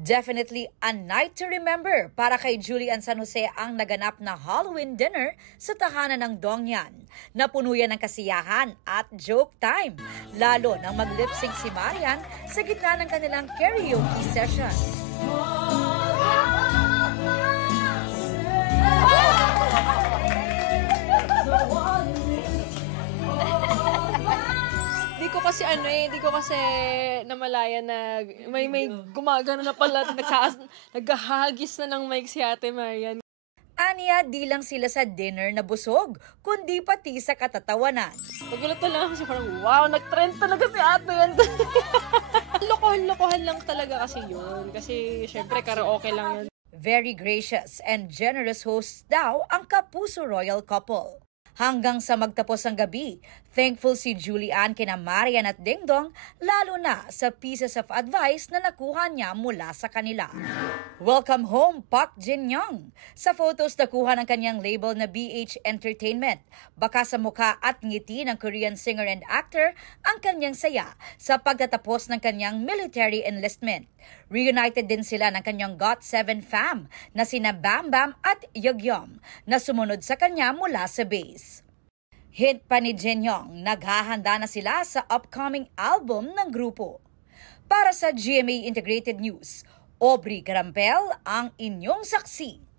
Definitely a night to remember para kay Julian San Jose ang naganap na Halloween dinner sa tahanan ng Dongyan. Napuno yan ng kasiyahan at joke time, lalo nang mag-lip-sync si Marian sa gitna ng kanilang karaoke session. Di ko kasi namalayan na may gumagano na pala, naghahagis na ng mic si Ate Marian. Aniya, di lang sila sa dinner na busog, kundi pati sa katatawanan. Nagulat na lang kasi parang, wow, nag-trend talaga si Ate yan. Lokohan lang talaga kasi yun. Kasi syempre karaoke lang yun. Very gracious and generous hosts daw ang Kapuso Royal couple. Hanggang sa magtapos ang gabi, thankful si Julian kina Marian at Dingdong, lalo na sa pieces of advice na nakuha niya mula sa kanila. Welcome home, Park Jin-young! Sa photos nakuha ng kanyang label na BH Entertainment, baka sa mukha at ngiti ng Korean singer and actor ang kanyang saya sa pagtatapos ng kanyang military enlistment. Reunited din sila ng kanyang GOT7 fam na sina Bam Bam at Yeogyum na sumunod sa kanya mula sa base. Hint pa ni Jin-young, naghahanda na sila sa upcoming album ng grupo. Para sa GMA Integrated News, Aubrey Carampel ang inyong saksi.